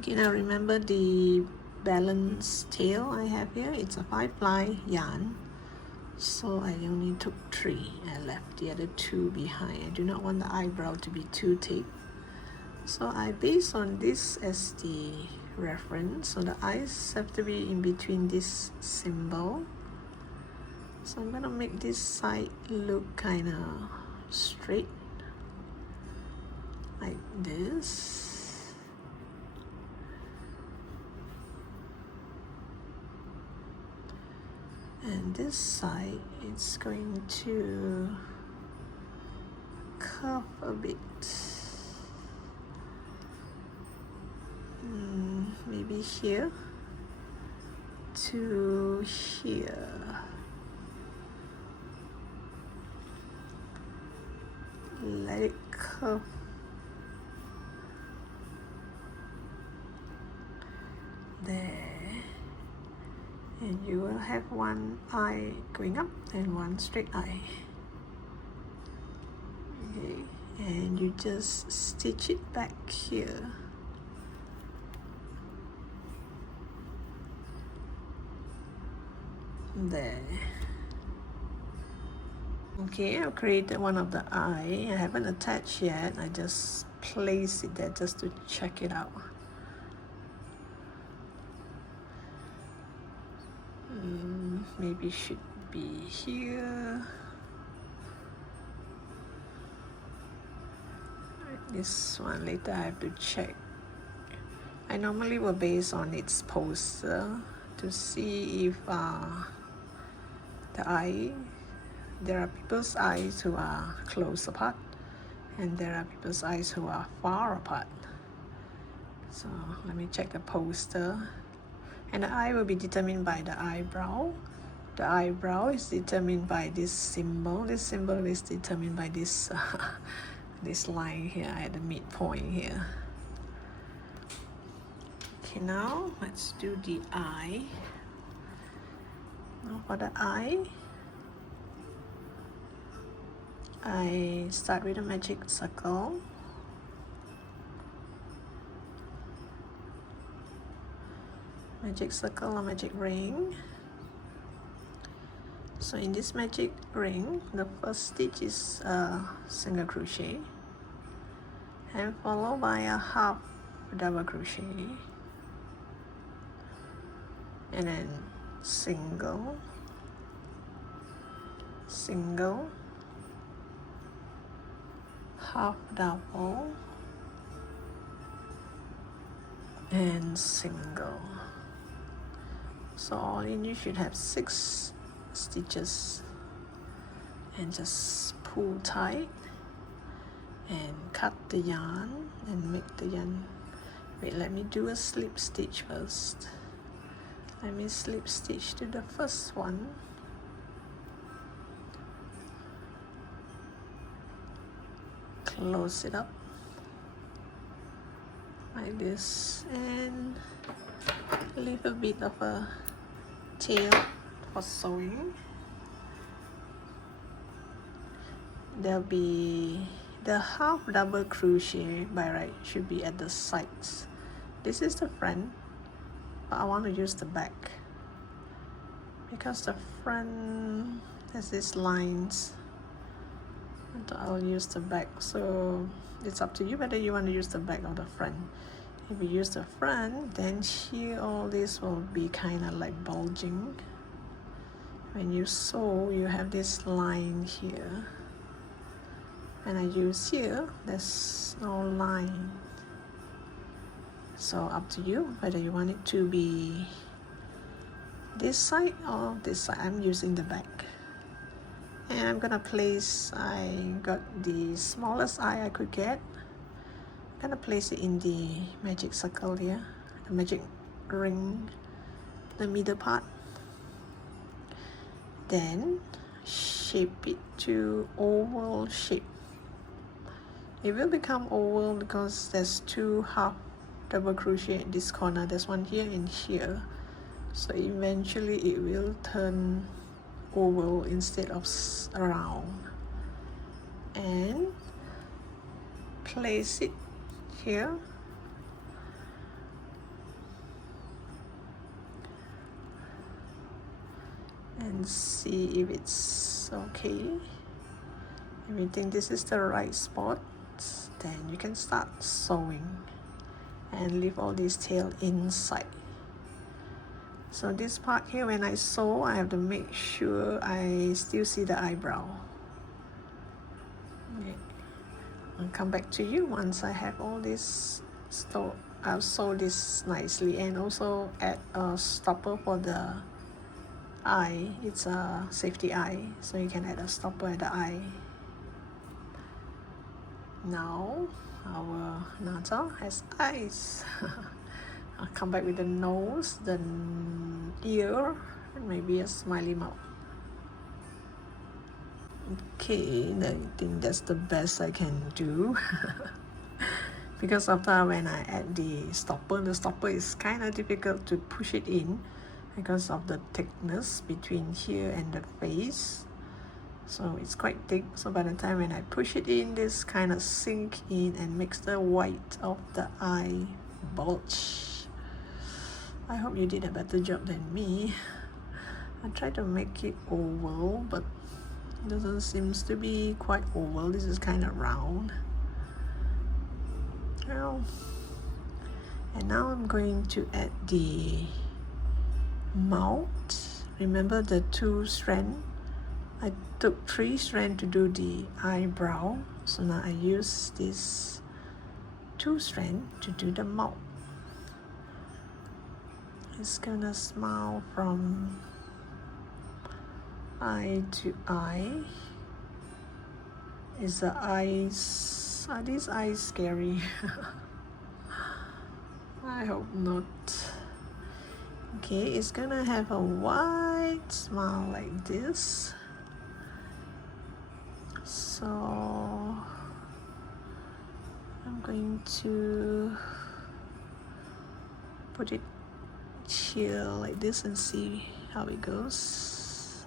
Okay, now remember the balance tail I have here. It's a 5-ply yarn, so I only took 3. I left the other 2 behind. I do not want the eyebrow to be too thick, so I base on this as the reference. So the eyes have to be in between this symbol. So I'm gonna make this side look kind of straight like this. And this side, it's going to curve a bit. Maybe here to here. Let it curve. There. And you will have one eye going up and one straight eye. Okay, and you just stitch it back here. There. Okay, I've created one of the eye. I haven't attached yet. I just place it there just to check it out. Maybe should be here. This one later I have to check. I normally will base on its poster to see if the eye, there are people's eyes who are close apart and there are people's eyes who are far apart. So let me check the poster. And the eye will be determined by the eyebrow. The eyebrow is determined by this symbol. This symbol is determined by this this line here at the midpoint here. Okay, now let's do the eye. Now for the eye, I start with a magic circle. Magic circle or magic ring. So in this magic ring, the first stitch is a single crochet and followed by a half double crochet and then single, single, half double and single. So all in you should have 6 stitches, and just pull tight and cut the yarn and make the yarn. Wait, let me do a slip stitch first. Let me slip stitch to the first one. Close it up like this and leave a bit of a tail for sewing. There'll be the half double crochet by right should be at the sides. This is the front, but I want to use the back because the front has these lines. I'll use the back, so it's up to you whether you want to use the back or the front. If you use the front, then here all this will be kind of like bulging. When you sew, you have this line here. When I use here, there's no line. So up to you whether you want it to be this side or this side. I'm using the back. And I'm gonna place, I got the smallest eye I could get. I'm gonna place it in the magic circle here, the magic ring, the middle part. Then shape it to oval shape. It will become oval because there's 2 half double crochet at this corner. There's one here and here. So eventually it will turn oval instead of round. And place it here and see if it's okay. If you think this is the right spot, then you can start sewing and leave all this tail inside. So this part here, when I sew, I have to make sure I still see the eyebrow. Okay. I'll come back to you once I have all this stowed. I'll sew this nicely and also add a stopper for the eye. It's a safety eye, so you can add a stopper at the eye. Now our Nezha has eyes. I'll come back with the nose, the ear, and maybe a smiley mouth. Okay, I think that's the best I can do. Because after when I add the stopper is kind of difficult to push it in because of the thickness between here and the face. So it's quite thick, so by the time when I push it in, this kind of sink in and makes the white of the eye bulge. I hope you did a better job than me. I tried to make it oval, but it doesn't seem to be quite oval. This is kind of round. Well, and now I'm going to add the mouth. Remember the 2 strand? I took 3 strands to do the eyebrow, so now I use this 2 strands to do the mouth. It's gonna smile from eye to eye. Is the eyes, are these eyes scary? I hope not. Okay, it's gonna have a wide smile like this. So I'm going to put it here like this and see how it goes.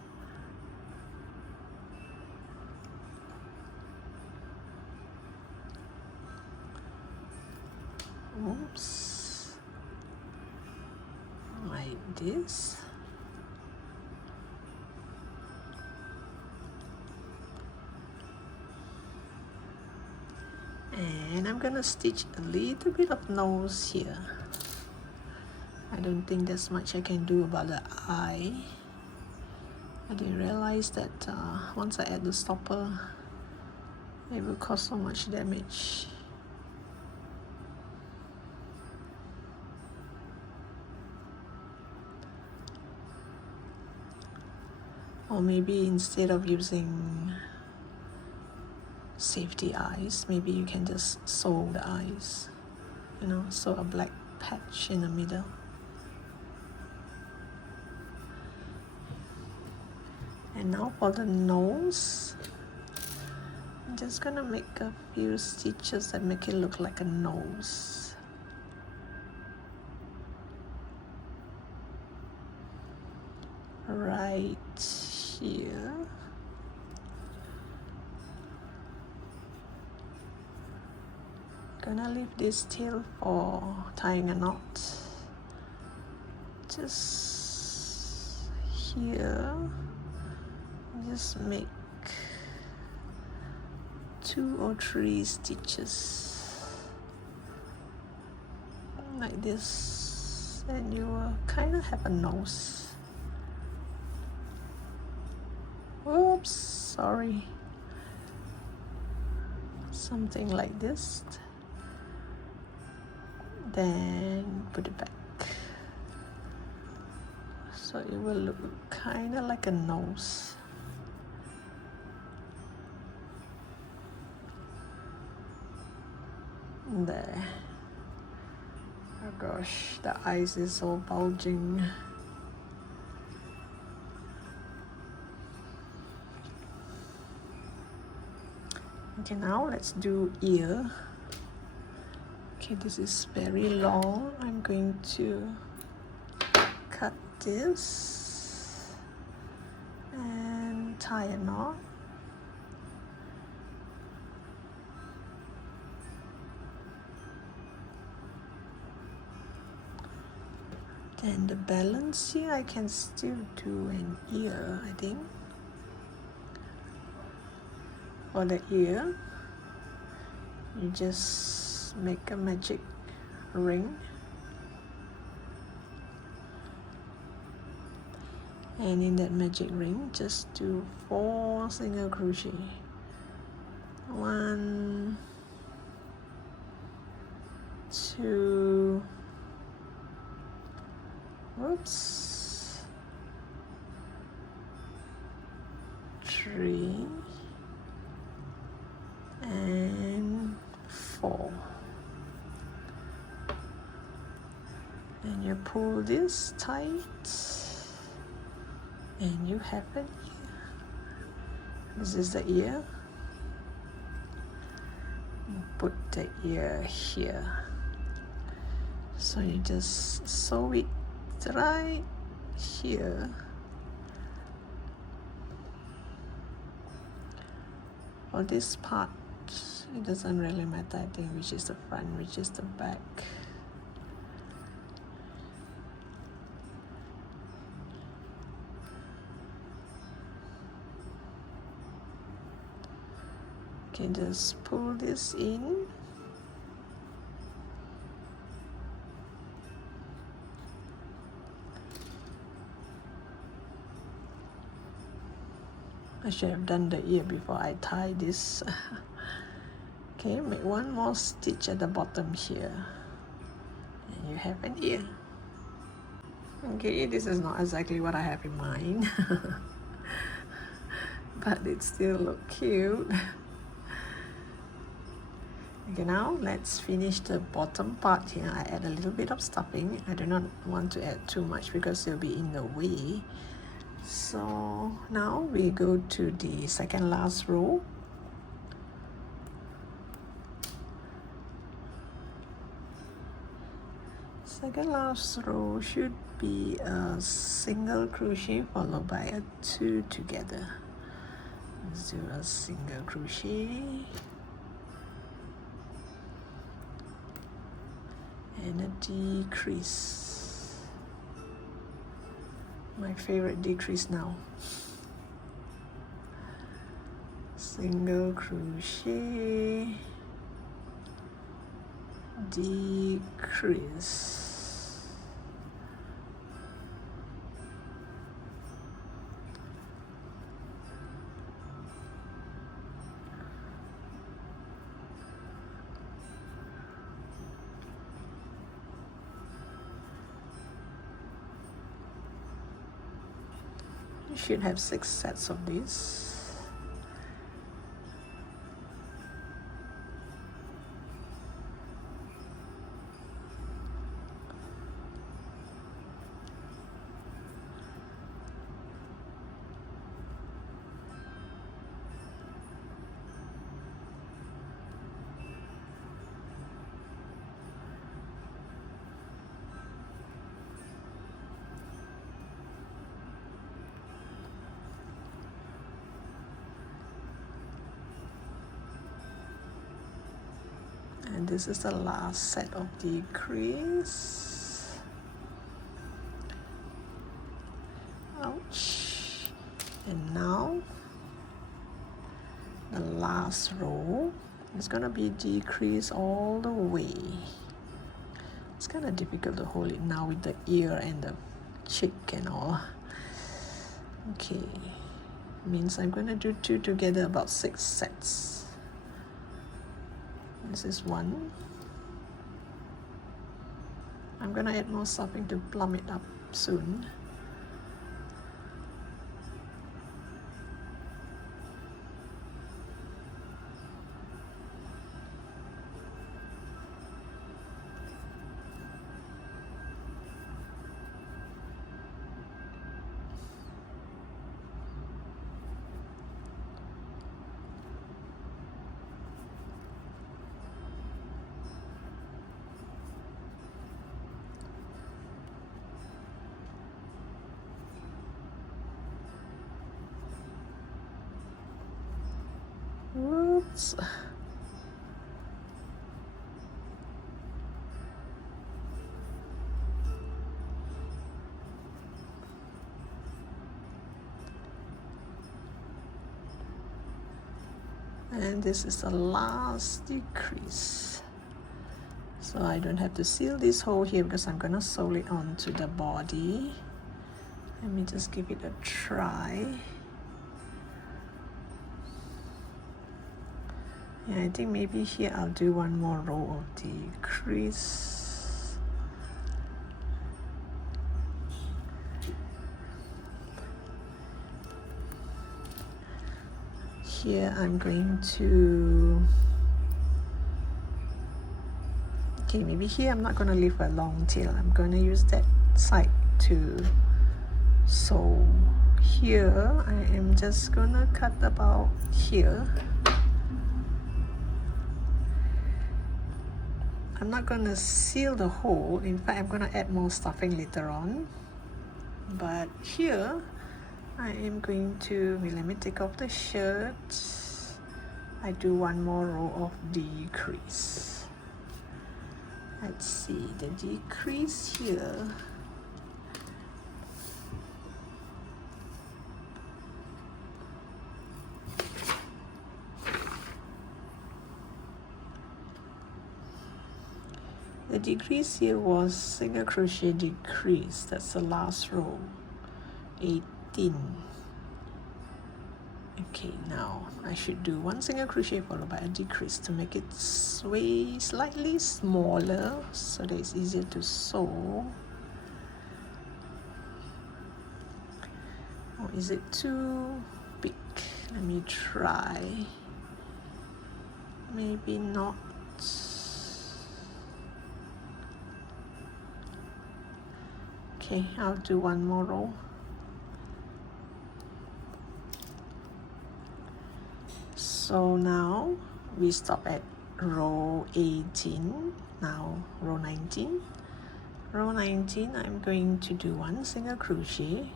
Oops, like this. And I'm gonna stitch a little bit of nose here. I don't think there's much I can do about the eye. I didn't realize that once I add the stopper, it will cause so much damage. Or maybe instead of using safety eyes, maybe you can just sew the eyes, you know, sew a black patch in the middle. And now for the nose, I'm just gonna make a few stitches that make it look like a nose. Right here. Gonna leave this tail for tying a knot. Just here. Just make 2 or 3 stitches like this, and you will kind of have a nose. Oops, sorry. Something like this. Then put it back. So it will look kind of like a nose. There. Oh gosh, the eyes is so bulging. Okay, now let's do ear. Okay, this is very long. I'm going to cut this and tie a knot. And the balance here, I can still do an ear, I think. For the ear, you just make a magic ring. And in that magic ring, just do 4 single crochet. 1, 2, whoops, 3, and 4. And you pull this tight, and you have it. This is the ear. Put the ear here. So you just sew it right here. For this part, it doesn't really matter, I think, which is the front, which is the back. Okay, just pull this in. I should have done the ear before I tie this. Okay, make one more stitch at the bottom here. And you have an ear. Okay, this is not exactly what I have in mind. But it still looks cute. Okay, now let's finish the bottom part here. I add a little bit of stuffing. I do not want to add too much because it'll be in the way. So now we go to the second last row. Second last row should be a single crochet followed by a 2 together. Let's do a single crochet and a decrease. My favorite decrease now. Single crochet, decrease. You should have 6 sets of these. And this is the last set of decrease. Ouch. And now the last row is gonna be decrease all the way. It's kind of difficult to hold it now with the ear and the cheek and all. Okay, means I'm gonna do 2 together, about 6 sets. This is 1. I'm gonna add more stuffing to plump it up soon. Whoops. And this is the last decrease. So I don't have to seal this hole here because I'm gonna sew it onto the body. Let me just give it a try. Yeah, I think maybe here I'll do one more row of decrease. Here I'm going to, okay, maybe here I'm not going to leave a long tail. I'm going to use that side to sew. Here I am just going to cut about here. I'm not going to seal the hole. In fact, I'm going to add more stuffing later on. But here I am going to, let me take off the shirt. I do one more row of decrease. Let's see the decrease here. The decrease here was single crochet decrease. That's the last row, 18. Okay, now I should do one single crochet followed by a decrease to make it sway slightly smaller so that it's easier to sew. Or is it too big? Let me try. Maybe not. Okay, I'll do one more row. So now we stop at row 18. Now row 19. Row 19, I'm going to do one single crochet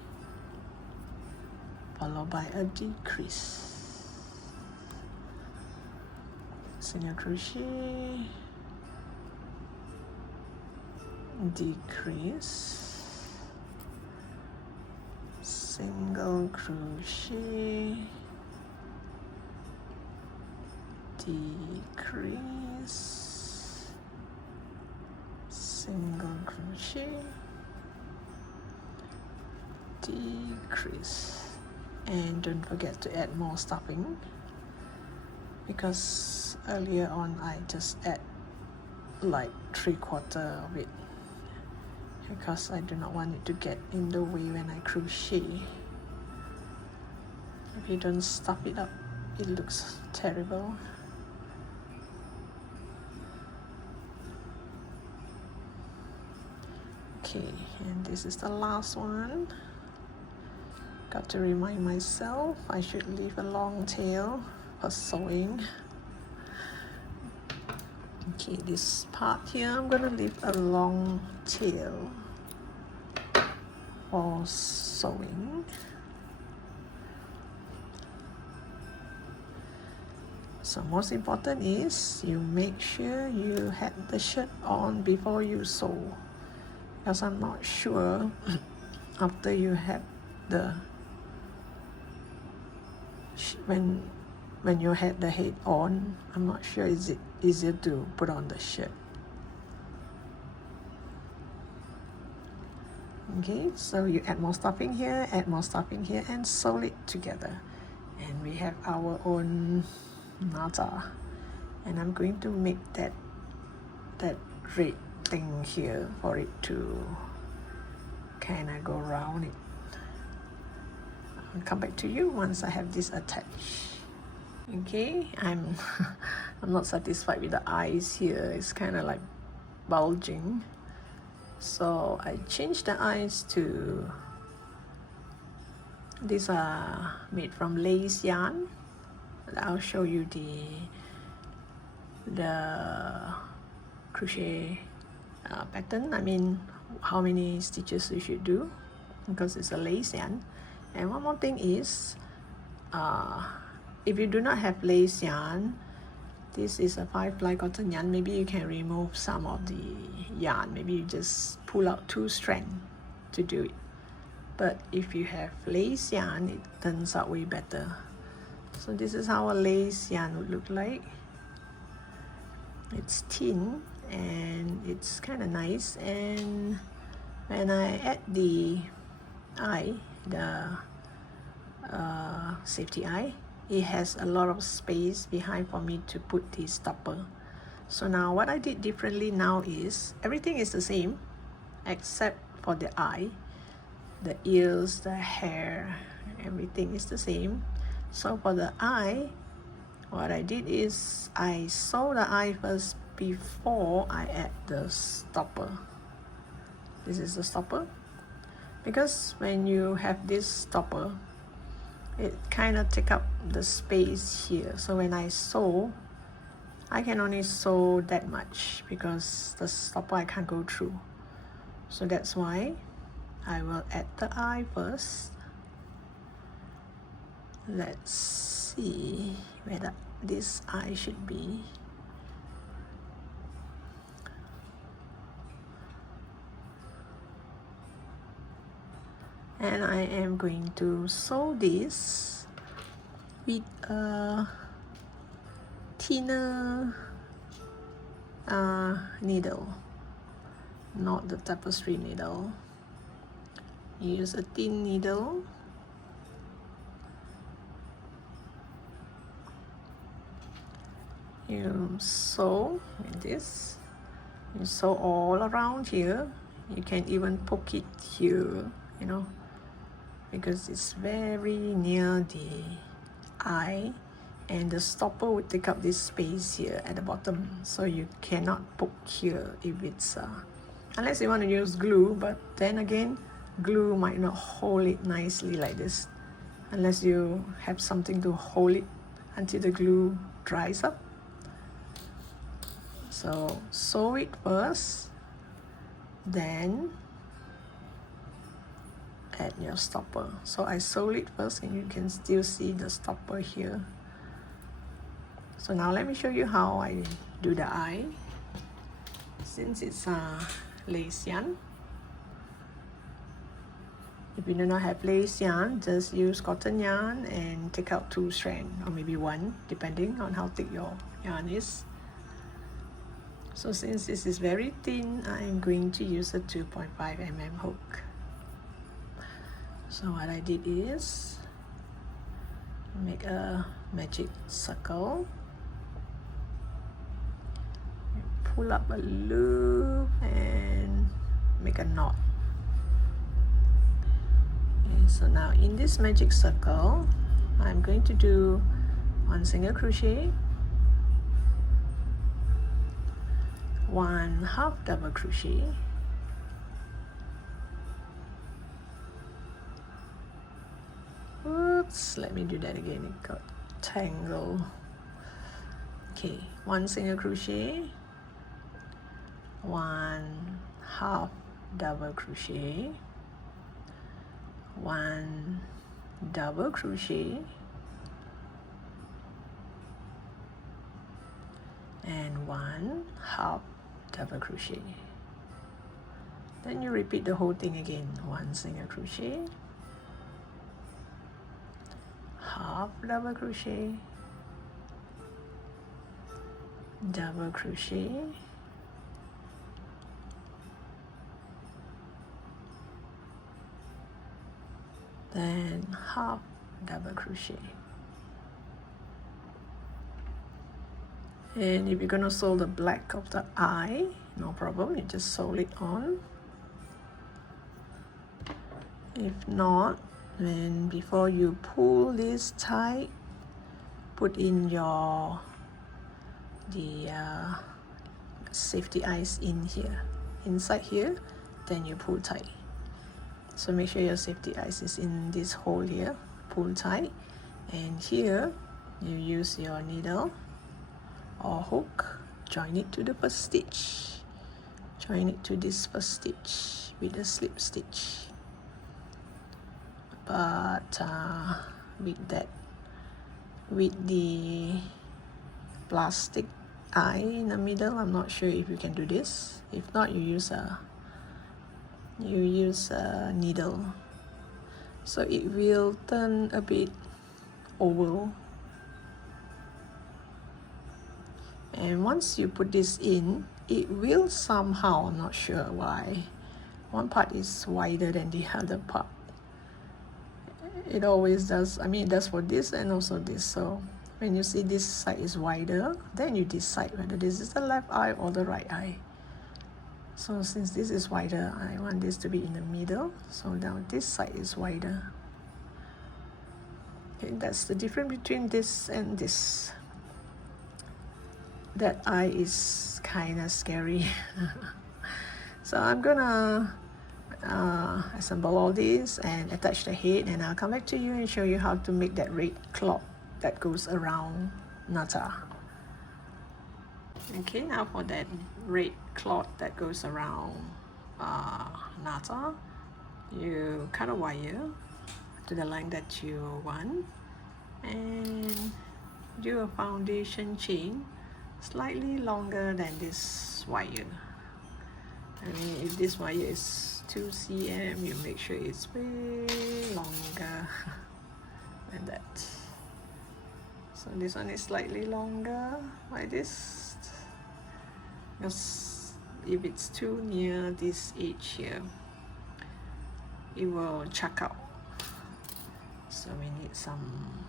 followed by a decrease. Single crochet, decrease, single crochet, decrease, single crochet, decrease, and don't forget to add more stuffing because earlier on I just add like 3/4 of it because I do not want it to get in the way when I crochet. If you don't stuff it up, it looks terrible. Okay, and this is the last one. Got to remind myself I should leave a long tail for sewing. Okay, this part here, I'm gonna leave a long tail for sewing. So most important is you make sure you have the shirt on before you sew, because I'm not sure after you have the when you had the head on, I'm not sure is it easier to put on the shirt. Okay, so you add more stuffing here, add more stuffing here, and sew it together. And we have our own Nezha. And I'm going to make that red thing here for it to kind of go around it. I'll come back to you once I have this attached. Okay, I'm not satisfied with the eyes here. It's kind of like bulging. So I changed the eyes to, these are made from lace yarn. I'll show you the crochet pattern. I mean how many stitches you should do, because it's a lace yarn. And one more thing is, if you do not have lace yarn, this is a 5-ply cotton yarn, maybe you can remove some of the yarn. Maybe you just pull out 2 strands to do it. But if you have lace yarn, it turns out way better. So this is how a lace yarn would look like. It's thin and it's kind of nice, and when I add the eye, the safety eye, it has a lot of space behind for me to put the stopper. So now what I did differently now is everything is the same except for the eye, the ears, the hair, everything is the same. So for the eye, what I did is I sew the eye first before I add the stopper. This is the stopper, because when you have this stopper, it kind of take up the space here. So when I sew, I can only sew that much because the stopper I can't go through. So that's why I will add the eye first. Let's see where this eye should be. And I am going to sew this with a thinner needle, not the tapestry needle. Use a thin needle. You sew with this. You sew all around here. You can even poke it here, you know, because it's very near the eye, and the stopper would take up this space here at the bottom, so you cannot poke here if it's unless you want to use glue, but then again glue might not hold it nicely like this unless you have something to hold it until the glue dries up. So sew it first, then add your stopper. So I sew it first, and you can still see the stopper here. So now let me show you how I do the eye. Since it's lace yarn, if you do not have lace yarn, just use cotton yarn and take out 2 strands, or maybe 1, depending on how thick your yarn is. So since this is very thin, I'm going to use a 2.5 mm hook. So what I did is make a magic circle, pull up a loop and make a knot. Okay, so now in this magic circle, I'm going to do 1 single crochet, 1 half double crochet, oops, let me do that again, it got tangled. Okay, 1 single crochet, 1 half double crochet, 1 double crochet, and 1 half double crochet. Then you repeat the whole thing again. 1 single crochet, half double crochet, double crochet, then half double crochet. And if you're gonna sew the black of the eye, no problem, you just sew it on. If not, then before you pull this tight, put in the safety eyes in here, inside here, then you pull tight. So make sure your safety eyes is in this hole here, pull tight, and here you use your needle or hook, join it to the first stitch, join it to this first stitch with a slip stitch. But with the plastic eye in the middle, I'm not sure if you can do this. If not, you use a needle, so it will turn a bit oval And once you put this in, it will somehow, I'm not sure why, one part is wider than the other part. It always does. I mean, it does for this and also this. So when you see this side is wider, then you decide whether this is the left eye or the right eye. So since this is wider, I want this to be in the middle. So now this side is wider. Okay, that's the difference between this and this. That eye is kind of scary. So I'm gonna assemble all these and attach the head, and I'll come back to you and show you how to make that red cloth that goes around Nata. Okay, now for that red cloth that goes around Nata, you cut a wire to the length that you want and do a foundation chain slightly longer than this wire. I mean, if this wire is 2 cm, you make sure it's way longer than that. So this one is slightly longer like this, because if it's too near this edge here, it will chuck out. So we need some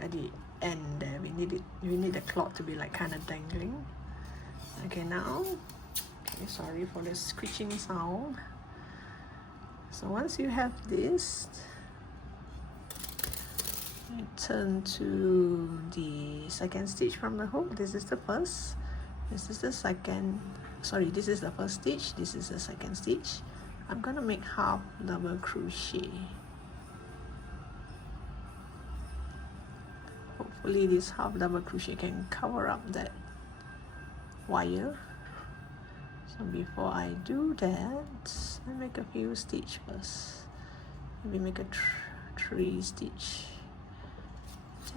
at the end there. We need the cloth to be like kind of dangling. Okay, now, okay, sorry for the screeching sound. So once you have this, you turn to the second stitch from the hook. This is the first, this is the second, sorry, this is the first stitch, this is the second stitch. I'm gonna make half double crochet. Hopefully this half double crochet can cover up that wire. So before I do that, I make a few stitch first. Maybe make a 3 stitch.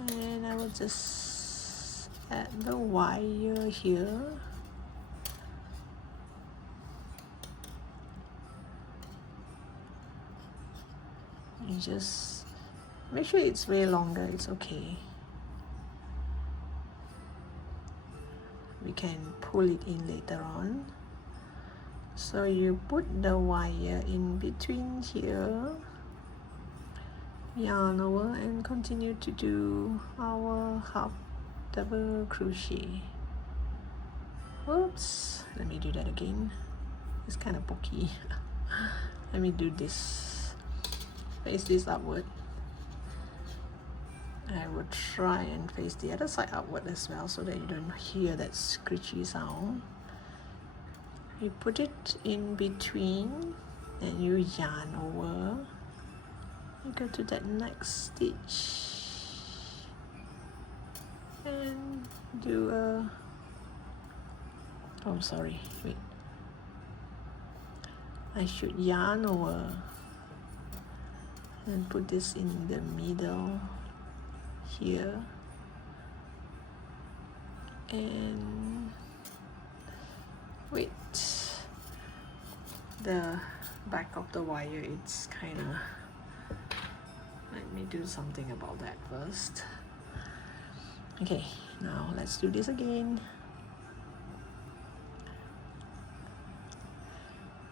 And I will just add the wire here. You just make sure it's way longer, it's okay. We can pull it in later on. So you put the wire in between here, yarn over, and continue to do our half double crochet. Whoops, let me do that again. It's kind of pokey. Let me do this. Face this upward. I will try and face the other side upward as well, so that you don't hear that screechy sound. You put it in between and you yarn over. You go to that next stitch and do a, oh sorry, wait, I should yarn over and put this in the middle here, and wait, the back of the wire, it's kind of, let me do something about that first. Okay, now let's do this again.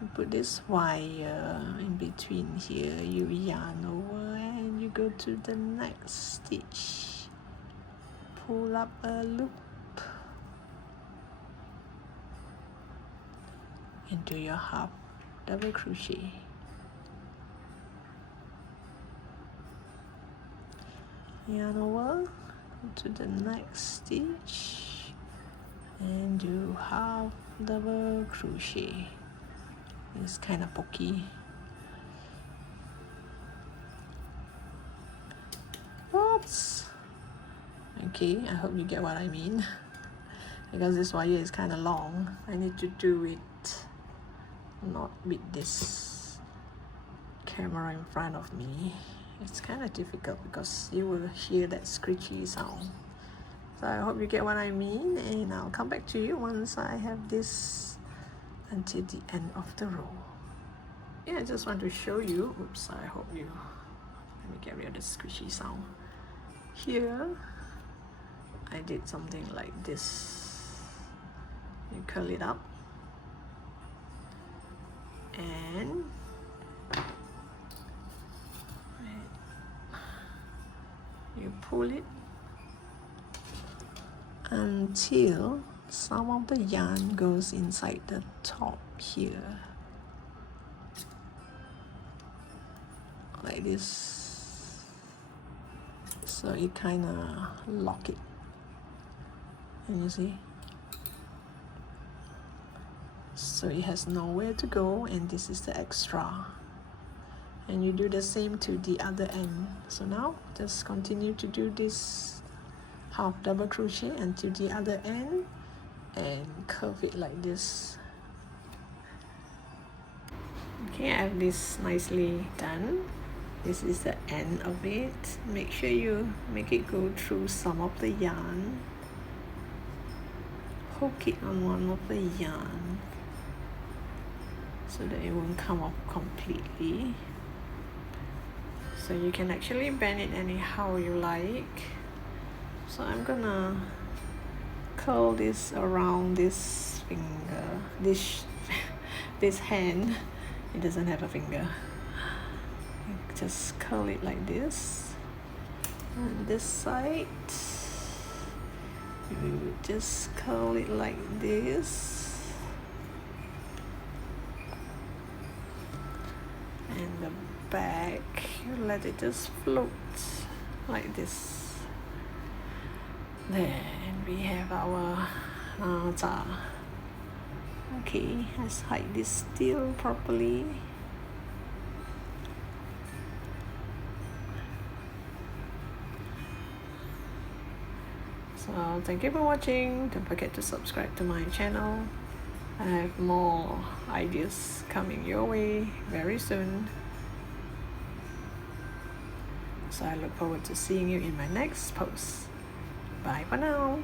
You put this wire in between here, you yarn over and you go to the next stitch, pull up a loop and do your half double crochet. Yarn over to the next stitch and do half double crochet. It's kind of pokey. Oops. Okay, I hope you get what I mean. Because this wire is kind of long, I need to do it not with this camera in front of me. It's kind of difficult because you will hear that screechy sound. So I hope you get what I mean, and I'll come back to you once I have this until the end of the row. Yeah, I just want to show you, oops, I hope you, let me get rid of the squishy sound. Here, I did something like this. You curl it up and you pull it until some of the yarn goes inside the top here, like this, so it kind of lock it, and you see, so it has nowhere to go, and this is the extra. And you do the same to the other end. So now just continue to do this half double crochet until the other end and curve it like this. Okay, I have this nicely done. This is the end of it. Make sure you make it go through some of the yarn. Hook it on one of the yarn so that it won't come off completely. So you can actually bend it anyhow you like. So I'm gonna curl this around this finger, this hand. It doesn't have a finger. Just curl it like this. And this side, you just curl it like this. And the back, you let it just float like this. There, and we have our jar. Okay, let's hide this still properly. So thank you for watching. Don't forget to subscribe to my channel. I have more ideas coming your way very soon. So I look forward to seeing you in my next post. Bye for now.